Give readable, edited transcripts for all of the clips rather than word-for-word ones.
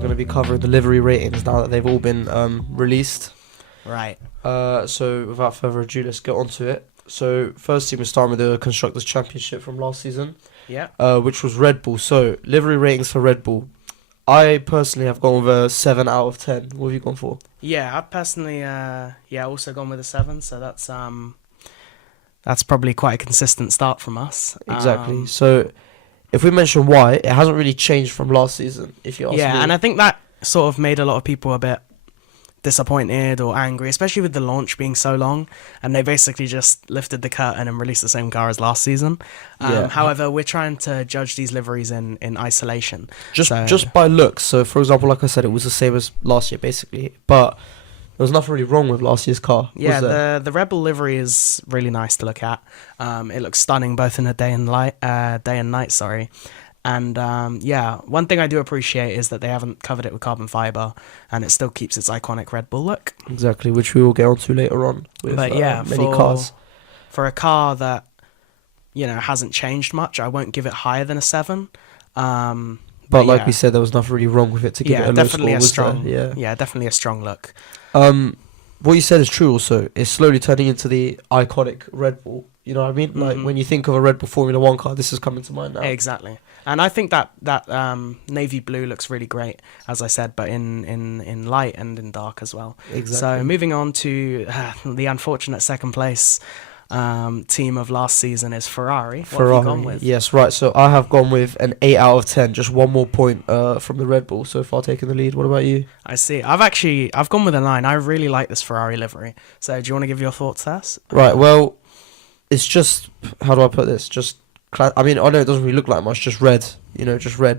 we're going to be covering the livery ratings now that they've all been released. Right. So without further ado, let's get onto it. So first team, we're starting with the Constructors' Championship from last season, Yeah. which was Red Bull. So livery ratings for Red Bull. I personally have gone with a 7 out of 10. What have you gone for? Yeah, I've personally, also gone with a 7. So that's probably quite a consistent start from us. Exactly. So if we mention why, it hasn't really changed from last season, if you ask me. Yeah, and I think that sort of made a lot of people a bit disappointed or angry, especially with the launch being so long, and they basically just lifted the curtain and released the same car as last season. Yeah. However, we're trying to judge these liveries in isolation. Just by looks. So for example, like I said, it was the same as last year basically, but there was nothing really wrong with last year's car. Yeah, was there? the Rebel livery is really nice to look at. It looks stunning both in the day and night. Sorry. And one thing I do appreciate is that they haven't covered it with carbon fiber, and it still keeps its iconic Red Bull look. Exactly, which we will get onto later on with many cars. For a car that hasn't changed much, I won't give it higher than a 7. But like we said, there was nothing really wrong with it to give it a definitely low a score, strong. Yeah, definitely a strong look. What you said is true. Also, it's slowly turning into the iconic Red Bull. You know what I mean? Like when you think of a Red Bull Formula One car, this is coming to mind now. Exactly. And I think that navy blue looks really great, as I said, but in light and in dark as well. Exactly. So moving on to the unfortunate second place team of last season is Ferrari. What have you gone with? Yes, right. So I have gone with an 8 out of 10. Just one more point from the Red Bull so far taking the lead. What about you? I see. I've gone with a 9. I really like this Ferrari livery. So do you want to give your thoughts first? Right. Well, it's just, how do I put this? I know it doesn't really look like much, just red,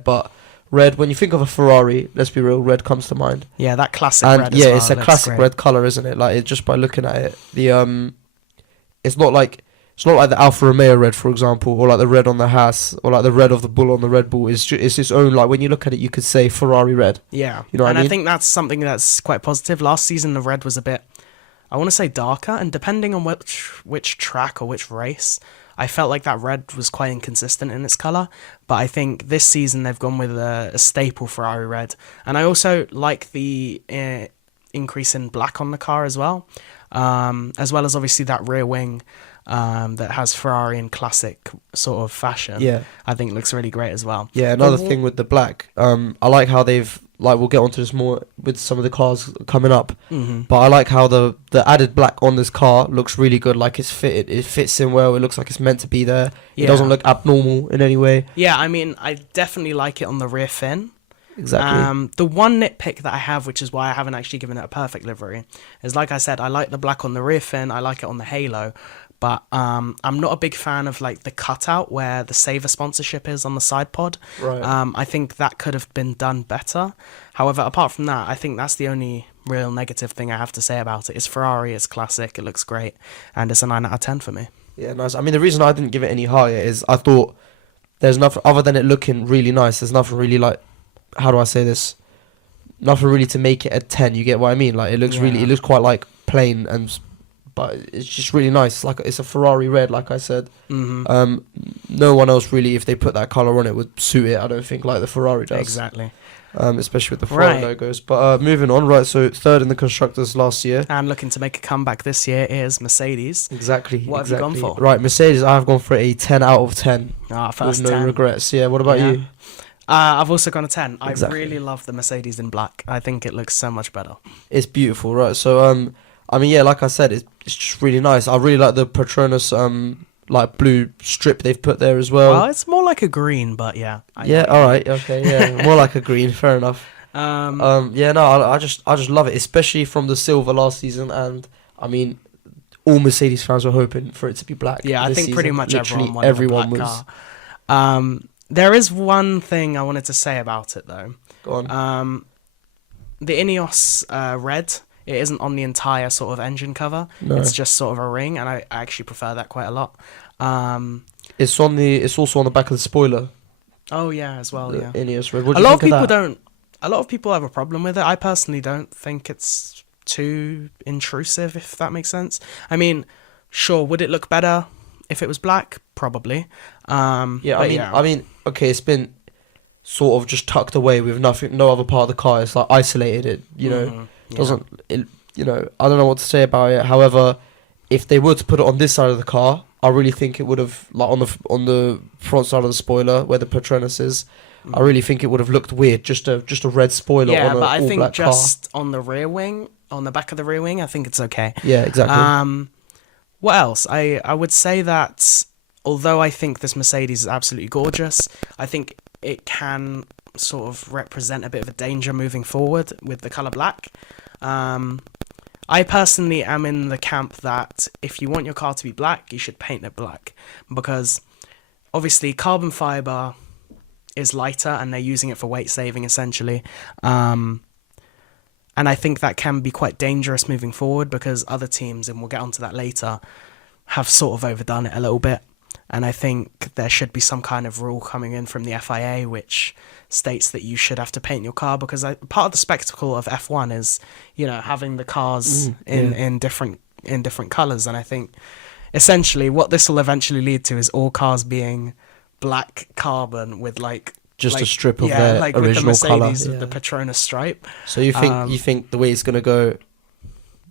but red, when you think of a Ferrari, let's be real, red comes to mind. Yeah, that classic and red as well. It's a classic red colour, isn't it? Like, just by looking at it, it's not like the Alfa Romeo red, for example, or like the red on the Haas, or like the red of the Bull on the Red Bull. It's its own, like, when you look at it, you could say Ferrari red. Yeah, you know what I mean? I think that's something that's quite positive. Last season, the red was a bit, I want to say, darker, and depending on which track or which race, I felt like that red was quite inconsistent in its colour. But I think this season they've gone with a staple Ferrari red. And I also like the increase in black on the car as well as obviously that rear wing that has Ferrari in classic sort of fashion. Yeah, I think looks really great as well. Yeah, another thing with the black, I like how they've, like, we'll get onto this more with some of the cars coming up, but I like how the added black on this car looks really good. Like, it fits in well. It looks like it's meant to be there. It doesn't look abnormal in any way. Yeah, I mean, I definitely like it on the rear fin. Exactly. The one nitpick that I have, which is why I haven't actually given it a perfect livery, is, like I said, I like the black on the rear fin. I like it on the halo. But I'm not a big fan of, like, the cutout where the Saver sponsorship is on the side pod. Right. I think that could have been done better. However, apart from that, I think that's the only real negative thing I have to say about it. It's Ferrari, it's classic, it looks great, and it's a 9 out of 10 for me. Yeah, nice. I mean, the reason I didn't give it any higher is I thought there's nothing, other than it looking really nice, there's nothing really, like, how do I say this? Nothing really to make it a 10, you get what I mean? Like, it looks quite, like, plain but it's just really nice. Like, it's a Ferrari red, like I said. No one else really, if they put that colour on it, would suit it. I don't think, like the Ferrari does. Exactly. Especially with the Ferrari logos. But moving on, right? So third in the constructors last year, and looking to make a comeback this year is Mercedes. Exactly. What have you gone for? Right, Mercedes. I've gone for a 10 out of 10. First with no 10. regrets. Yeah. What about you? I've also gone a 10. Exactly. I really love the Mercedes in black. I think it looks so much better. It's beautiful, right? So I mean, yeah, like I said, it's just really nice. I really like the Petronas like blue strip they've put there as well. Well, it's more like a green, but yeah. All right, okay, yeah, more like a green. Fair enough. I just love it, especially from the silver last season, and I mean, all Mercedes fans were hoping for it to be black. Yeah, I think season. pretty much Literally everyone was. There is one thing I wanted to say about it though. Go on. The Ineos red. It isn't on the entire sort of engine cover. No. It's just sort of a ring, and I actually prefer that quite a lot. It's also on the back of the spoiler. Oh yeah, as well. Yeah. Ineos red. A lot of people don't. A lot of people have a problem with it. I personally don't think it's too intrusive, if that makes sense. I mean, sure, would it look better if it was black? Probably. I mean, okay, it's been sort of just tucked away with nothing, no other part of the car. It's like isolated. It, Yeah. doesn't. It, I don't know what to say about it. However, if they were to put it on this side of the car, I really think it would have, like on the front side of the spoiler where the Patronus is. I really think it would have looked weird. Just a red spoiler Yeah, on but a I all think black just on the rear wing, on the back of the rear wing, I think it's okay. car. Yeah, exactly. What else? I would say that although I think this Mercedes is absolutely gorgeous, I think it can sort of represent a bit of a danger moving forward with the colour black. I personally am in the camp that if you want your car to be black, you should paint it black, because obviously carbon fibre is lighter and they're using it for weight saving essentially. And I think that can be quite dangerous moving forward because other teams, and we'll get onto that later, have sort of overdone it a little bit. And I think there should be some kind of rule coming in from the FIA which states that you should have to paint your car, because part of the spectacle of F1 is, having the cars in different colours. And I think essentially what this will eventually lead to is all cars being black carbon with just a strip of their original with the Mercedes colour. with the Patronus stripe. So you think the way it's gonna go,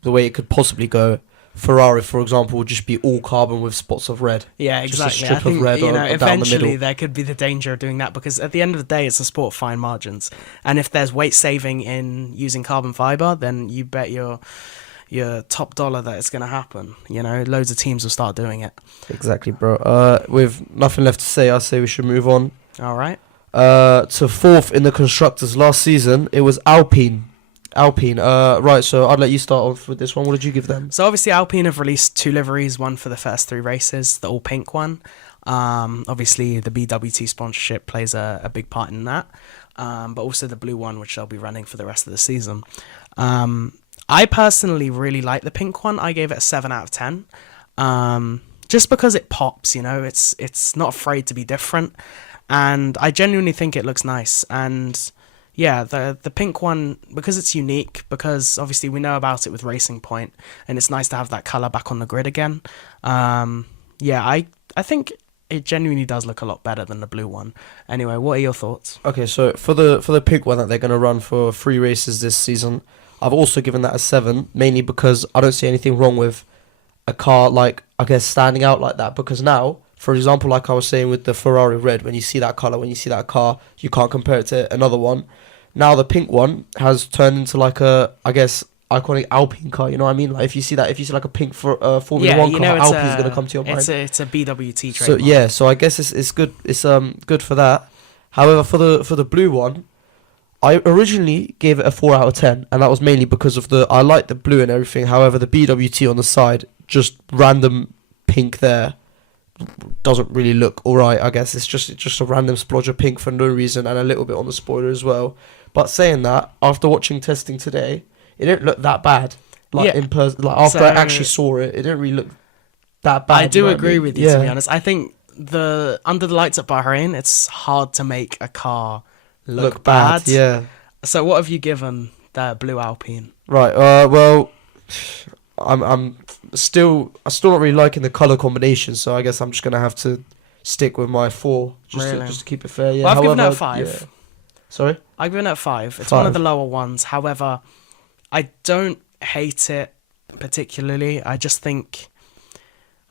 the way it could possibly go, Ferrari, for example, would just be all carbon with spots of red. Yeah, Just a exactly. strip I think of red down the eventually middle. there could be the danger of doing that, because at the end of the day, it's a sport of fine margins, and if there's weight saving in using carbon fiber, then you bet your top dollar that it's going to happen. Loads of teams will start doing it. Exactly, bro. With nothing left to say, I say we should move on. All right. To fourth in the constructors last season, it was Alpine. Right, so I'd let you start off with this one. What did you give them? So obviously Alpine have released 2 liveries, one for the first 3 races, the all pink one. Obviously the BWT sponsorship plays a big part in that, but also the blue one, which they'll be running for the rest of the season. I personally really like the pink one. I gave it a 7 out of 10. Just because it pops, it's not afraid to be different, and I genuinely think it looks nice. And yeah, the pink one, because it's unique, because obviously we know about it with Racing Point, and it's nice to have that colour back on the grid again. I think it genuinely does look a lot better than the blue one. Anyway, what are your thoughts? Okay, so for the pink one that they're going to run for 3 races this season, I've also given that a 7, mainly because I don't see anything wrong with a car, standing out like that. Because now, for example, like I was saying with the Ferrari red, when you see that colour, when you see that car, you can't compare it to another one. Now the pink one has turned into iconic Alpine car, you know what I mean? Like if you see like a pink Formula 1 car, Alpine's going to come to your mind. It's a BWT trademark. So yeah, so I guess it's good. It's good for that. However, for the blue one, I originally gave it a 4 out of 10, and that was mainly because of I like the blue and everything. However, the BWT on the side, just random pink there, doesn't really look alright. I guess it's just a random splodge of pink for no reason, and a little bit on the spoiler as well. But saying that, after watching testing today, it didn't look that bad. In person, after I actually saw it, it didn't really look that bad. I do agree with you, to be honest. I think under the lights at Bahrain, it's hard to make a car look bad. Yeah. So what have you given the blue Alpine? Right. Well, I'm still not really liking the color combination, so I guess I'm just gonna have to stick with my 4 just to keep it fair. Yeah. Well, I've given it a 5. Yeah. Sorry? I've given it a 5. It's 5. one of the lower ones. However, I don't hate it particularly. I just think,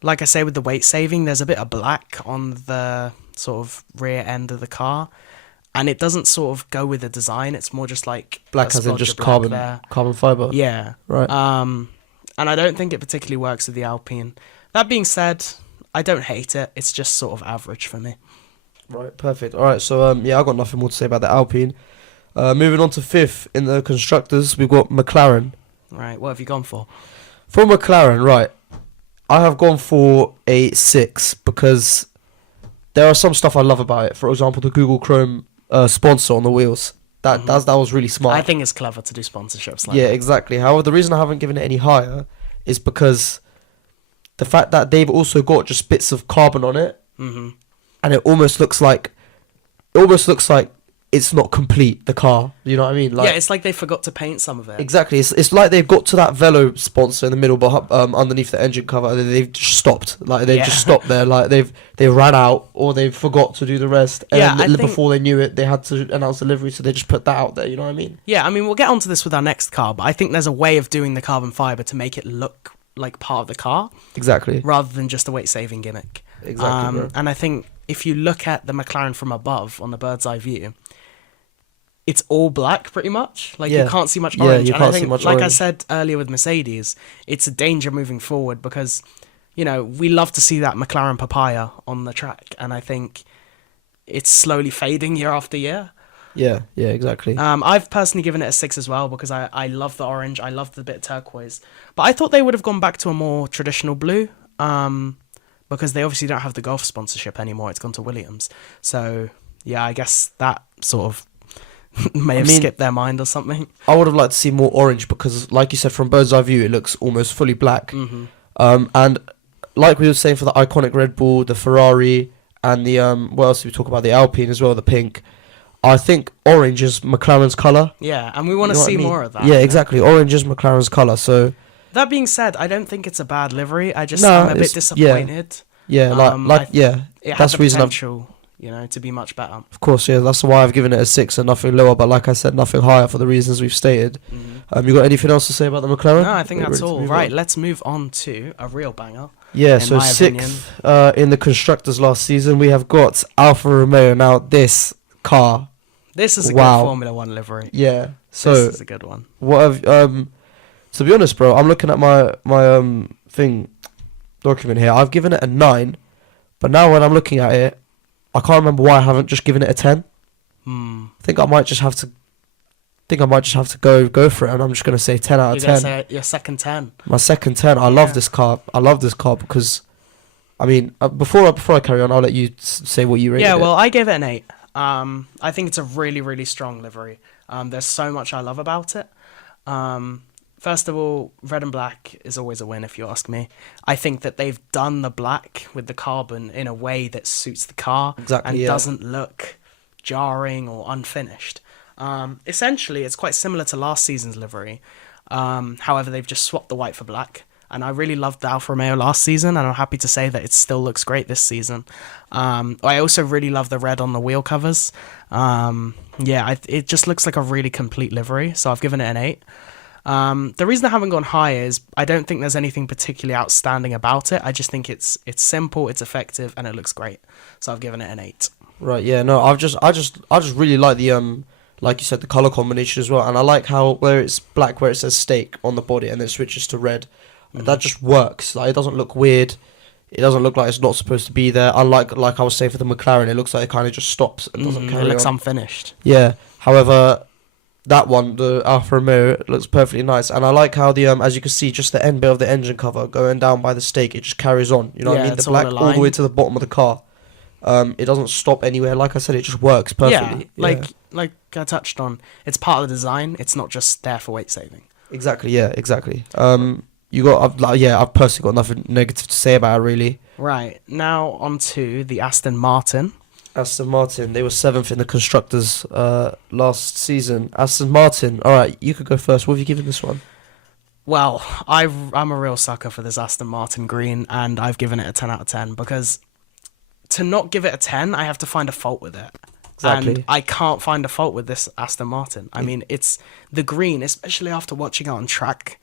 like I say, with the weight saving, there's a bit of black on the sort of rear end of the car, and it doesn't sort of go with the design. It's more just like black as in just carbon fiber. Yeah. Right. And I don't think it particularly works with the Alpine. That being said, I don't hate it. It's just sort of average for me. Right, perfect. All right, so I've got nothing more to say about the Alpine. Moving on to 5th in the constructors, we've got McLaren. Right, what have you gone for? For McLaren, right, I have gone for a 6 because there are some stuff I love about it. For example, the Google Chrome sponsor on the wheels. That was really smart. I think it's clever to do sponsorships like that. Yeah, that. exactly. However, the reason I haven't given it any higher is because the fact that they've also got just bits of carbon on it, and it almost looks like it's not complete, the car. You know what I mean? Like, yeah, it's like they forgot to paint some of it. exactly. It's like they've got to that Velo sponsor in the middle, but underneath the engine cover, and they've just stopped. Like they've just stopped there. Like they ran out, or they forgot to do the rest. And Yeah, I think- before they knew it, they had to announce delivery, so they just put that out there. You know what I mean? Yeah, I mean, we'll get onto this with our next car, but I think there's a way of doing the carbon fiber to make it look like part of the car Exactly. rather than just a weight-saving gimmick. Exactly. Bro. And I think if you look at the McLaren from above on the bird's eye view, it's all black pretty much. Like Yeah. you can't see much Yeah, orange. you And I can't see think, much like I orange. said earlier with Mercedes, it's a danger moving forward because, you know, we love to see that McLaren papaya on the track, and I think it's slowly fading year after year. Yeah. Yeah. Exactly. I've personally given it a 6 as well because I love the orange, I love the bit of turquoise, but I thought they would have gone back to a more traditional blue. Because they obviously don't have the golf sponsorship anymore. It's gone to Williams. So, yeah, I guess that sort of may have skipped their mind or something. I would have liked to see more orange because, like you said, from bird's eye view, it looks almost fully black. Mm-hmm. And like we were saying for the iconic Red Bull, the Ferrari, and the what else did we talk about? The Alpine as well, the pink. I think orange is McLaren's colour. Yeah, and we want You to know what see I mean? more of that. Yeah, you know? exactly. Orange is McLaren's colour. So That being said, I don't think it's a bad livery. I just No, am a bit it's- disappointed. yeah, It that's has the the reason I've potential, you know, to be much better. Of course, yeah, that's why I've given it a 6 and nothing lower. But like I said, nothing higher for the reasons we've stated. Mhm. You got anything else to say about the McLaren? No, I think Are you that's ready to all. move Right, on? let's move on to a real banger. Yeah, in so my opinion. sixth in the constructors last season, we have got Alfa Romeo. Now this car, This is a Wow. good Formula One livery. yeah. This So is a good one. what have to be honest, bro, I'm looking at my thing document here. I've given it a 9, but now when I'm looking at it, I can't remember why I haven't just given it a 10. Hmm. I think I might just have to. Go for it, and I'm just gonna say 10 out You're of going to 10. say your second 10. My second 10. I love Yeah. this car. I love this car because, I mean, before I carry on, I'll let you say what you rated Yeah, it. well, I gave it an 8. I think it's a really, really strong livery. There's so much I love about it. First of all, red and black is always a win, if you ask me. I think that they've done the black with the carbon in a way that suits the car Exactly, and yeah. doesn't look jarring or unfinished. Essentially, it's quite similar to last season's livery. However, they've just swapped the white for black. And I really loved the Alfa Romeo last season, and I'm happy to say that it still looks great this season. I also really love the red on the wheel covers. It just looks like a really complete livery, so I've given it an 8. The reason I haven't gone higher is I don't think there's anything particularly outstanding about it. I just think it's simple, it's effective, and it looks great. So I've given it an 8. Right, yeah, no, I just really like the like you said, the color combination as well, and I like how where it's black, where it says steak on the body, and then switches to red. That just works. Like, it doesn't look weird. It doesn't look like it's not supposed to be there. Unlike, like I was saying for the McLaren, it looks like it kind of just stops and doesn't carry It looks on. unfinished. Yeah. However, that one, the Alfa Romeo, looks perfectly nice, and I like how the as you can see, just the end bit of the engine cover going down by the stake, it just carries on. You know what I Yeah, mean? The it's all black all the way aligned. to the bottom of the car. It doesn't stop anywhere. Like I said, it just works perfectly. Yeah, like I touched on, it's part of the design. It's not just there for weight saving. Exactly. Yeah. Exactly. I've personally got nothing negative to say about it really. Right, now on to the Aston Martin. Aston Martin, they were 7th in the constructors last season. Aston Martin, all right, you could go first. What have you given this one? Well, I'm a real sucker for this Aston Martin green, and I've given it a 10 out of 10 because to not give it a 10, I have to find a fault with it. Exactly. And I can't find a fault with this Aston Martin. I mean, it's the green, especially after watching it on track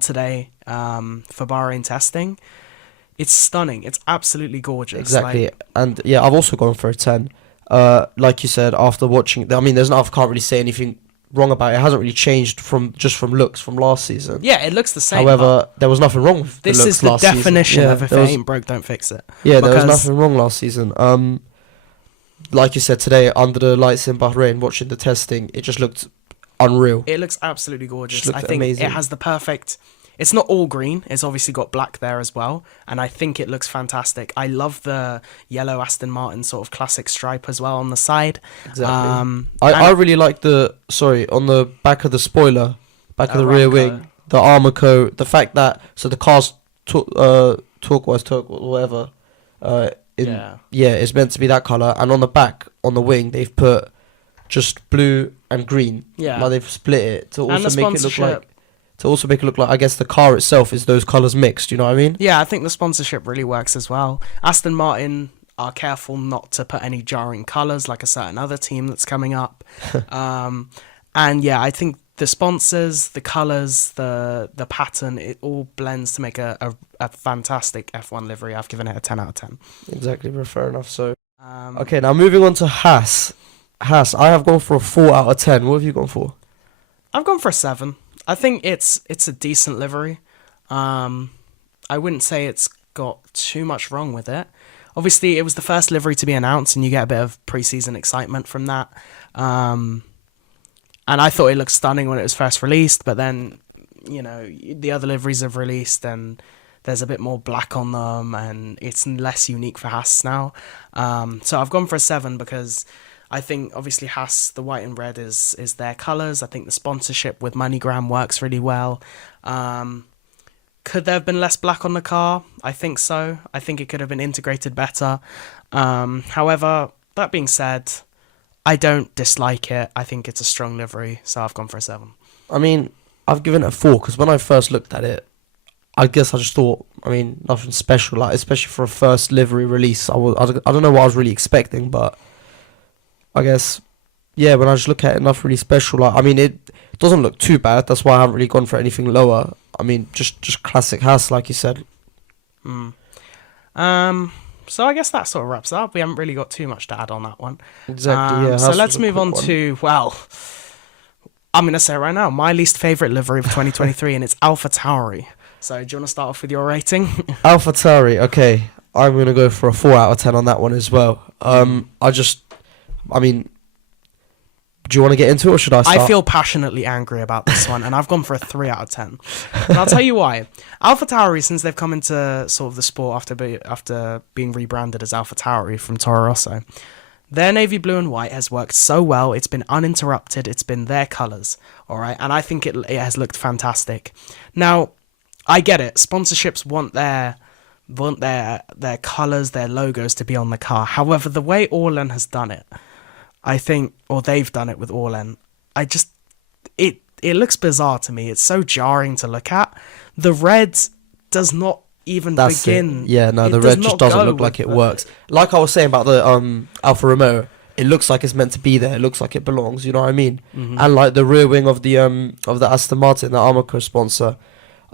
today for Bahrain testing. It's stunning. It's absolutely gorgeous. Exactly. Like, And yeah, I've also gone for a 10. Like you said, after watching, I mean, I can't really say anything wrong about it. It hasn't really changed from looks from last season. yeah, it looks the same. However, there was nothing wrong with this the is looks the last season. definition Yeah, of if there it was- ain't broke, don't fix it. Yeah, there was Because- nothing wrong last season. Like you said today, under the lights in Bahrain, watching the testing, it just looked unreal. It looks absolutely gorgeous. Just looked I think amazing. it has the perfect. It's not all green. It's obviously got black there as well, and I think it looks fantastic. I love the yellow Aston Martin sort of classic stripe as well on the side. Exactly. and I really like on the back of the spoiler, back of the rear Aramco. wing, the Armco, the fact that so the car's turquoise, whatever. Yeah. It's meant to be that color, and on the back, on the wing, they've put just blue and green. Yeah. Now they've split it to And also the make it look sponsorship. like. To also make it look like, I guess the car itself is those colours mixed. You know what I mean? Yeah, I think the sponsorship really works as well. Aston Martin are careful not to put any jarring colours like a certain other team that's coming up. And yeah, I think the sponsors, the colours, the pattern, it all blends to make a fantastic F1 livery. I've given it a 10 out of 10. Exactly, bro. Fair enough. So, Um, okay, now moving on to Haas. Haas, I have gone for a 4 out of 10. What have you gone for? I've gone for a 7. I think it's a decent livery. I wouldn't say it's got too much wrong with it. Obviously, it was the first livery to be announced, and you get a bit of preseason excitement from that. And I thought it looked stunning when it was first released, but then, you know, the other liveries have released, and there's a bit more black on them, and it's less unique for Haas now. So I've gone for a 7 because I think obviously Haas, the white and red is their colours. I think the sponsorship with MoneyGram works really well. Could there have been less black on the car? I think so. I think it could have been integrated better. However, that being said, I don't dislike it. I think it's a strong livery, so I've gone for a 7. I mean, I've given it a 4 because when I first looked at it, I guess I just thought, I mean, nothing special, like especially for a first livery release. I don't know what I was really expecting, but I guess, yeah, when I just look at it, nothing really special. Like, I mean, it doesn't look too bad. That's why I haven't really gone for anything lower. I mean, just classic Haas, like you said. So I guess that sort of wraps up. We haven't really got too much to add on that one. Exactly, yeah. So Haas let's was a move quick on one. to, well, I'm going to say it right now, my least favourite livery of 2023, and it's AlphaTauri. So do you want to start off with your rating? AlphaTauri, okay. I'm going to go for a 4 out of 10 on that one as well. I mean, do you want to get into it or should I start? I feel passionately angry about this one, and I've gone for a 3 out of 10. And I'll tell you why. AlphaTauri, since they've come into sort of the sport after being rebranded as AlphaTauri from Toro Rosso, their navy blue and white has worked so well. It's been uninterrupted. It's been their colours, all right? And I think it has looked fantastic. Now, I get it. Sponsorships want their colours, their logos to be on the car. However, the way Orlen has done it, I think, or they've done it with Orlen, it looks bizarre to me. It's so jarring to look at. The red does not even begin. It. Yeah, no, the red just doesn't look like it works. Like I was saying about the Alfa Romeo, it looks like it's meant to be there. It looks like it belongs. You know what I mean? Mm-hmm. And like the rear wing of the Aston Martin, the Armco sponsor.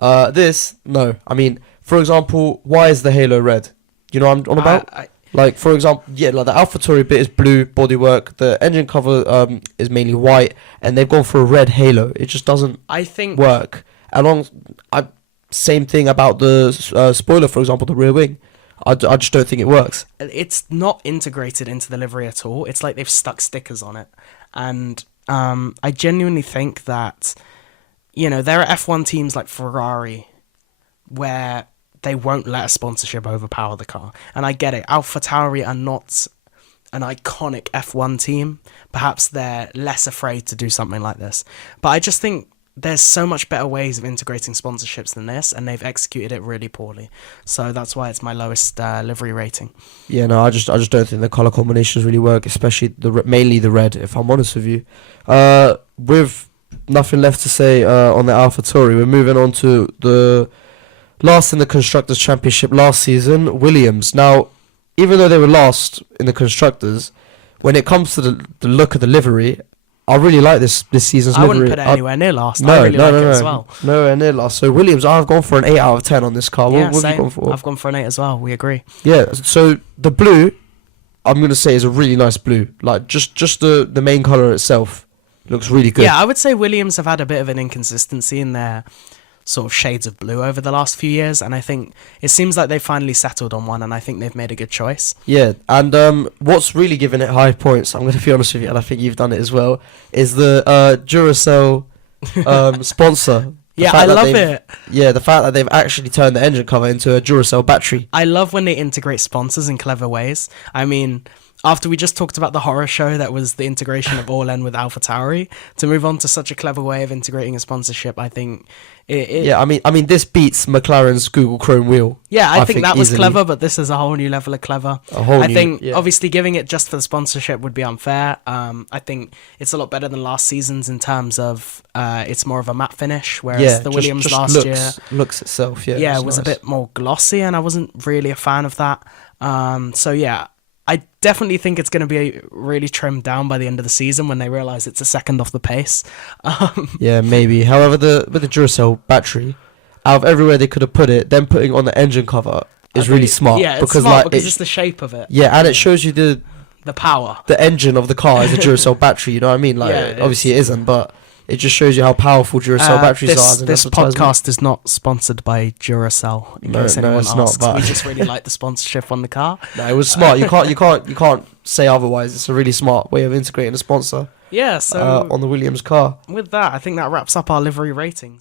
No. I mean, for example, why is the halo red? You know what I'm on about? Like, for example, yeah, like the AlphaTauri bit is blue bodywork. The engine cover is mainly white, and they've gone for a red halo. It just doesn't work. Same thing about the spoiler, for example, the rear wing. I just don't think it works. It's not integrated into the livery at all. It's like they've stuck stickers on it. And I genuinely think that, you know, there are F1 teams like Ferrari where they won't let a sponsorship overpower the car. And I get it. AlphaTauri are not an iconic F1 team. Perhaps they're less afraid to do something like this. But I just think there's so much better ways of integrating sponsorships than this, and they've executed it really poorly. So that's why it's my lowest livery rating. Yeah, no, I just don't think the colour combinations really work, especially mainly the red, if I'm honest with you. With nothing left to say on the AlphaTauri, we're moving on to the last in the Constructors' Championship last season, Williams. Now, even though they were last in the Constructors, when it comes to the look of the livery, I really like this season's livery. I wouldn't put it anywhere near last. No, I really like it as no. well. Nowhere near last. So, Williams, I've gone for an 8 out of 10 on this car. Yeah, what have same. you gone for? I've gone for an 8 as well. We agree. Yeah, so the blue, I'm going to say, is a really nice blue. Like, just the main colour itself looks really good. Yeah, I would say Williams have had a bit of an inconsistency in their sort of shades of blue over the last few years, and I think it seems like they've finally settled on one, and I think they've made a good choice. Yeah, and what's really given it high points, I'm going to be honest with you, and I think you've done it as well, is the Duracell sponsor. Yeah, I love it. Yeah, the fact that they've actually turned the engine cover into a Duracell battery. I love when they integrate sponsors in clever ways. I mean, after we just talked about the horror show that was the integration of Orlen with AlphaTauri, to move on to such a clever way of integrating a sponsorship, I think Yeah, I mean, this beats McLaren's Google Chrome wheel. Yeah, I think that was easily. clever, but this is a whole new level of clever. I think obviously giving it just for the sponsorship would be unfair. I think it's a lot better than last season's in terms of it's more of a matte finish, whereas the Williams just last year looks itself. Yeah, it was nice. A bit more glossy, and I wasn't really a fan of that. So yeah, I definitely think it's going to be really trimmed down by the end of the season when they realise it's a second off the pace. Yeah, maybe. However, with the Duracell battery, out of everywhere they could have put it, then putting on the engine cover is really smart. Yeah, it's smart because it's the shape of it. Yeah, and it shows you the power. The engine of the car is a Duracell battery, you know what I mean? Like, obviously it isn't, but it just shows you how powerful Duracell batteries are. This podcast is not sponsored by Duracell. In case anyone asks, not, we just really like the sponsorship on the car. No, it was smart. You can't say otherwise. It's a really smart way of integrating a sponsor. Yeah. So on the Williams car. With that, I think that wraps up our livery ratings.